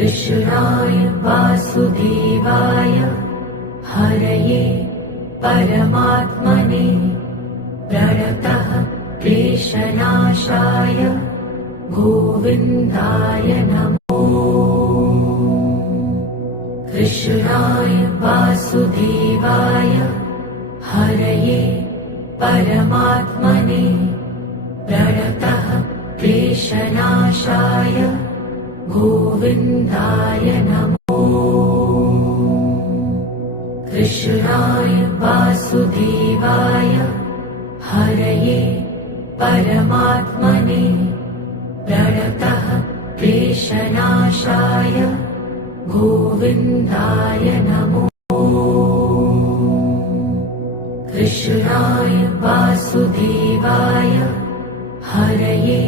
कृष्णाय वासुदेवाय हरये परमात्मने प्रणतः क्लेशनाशाय गोविन्दाय नमो। कृष्णाय वासुदेवाय हरये परमात्मने प्रणतः क्लेशनाशाय गोविन्दाय नमो। कृष्णाय वासुदेवाय हरये परमात्मने प्रणतः क्लेशनाशाय गोविन्दाय नमो। कृष्णाय वासुदेवाय हरये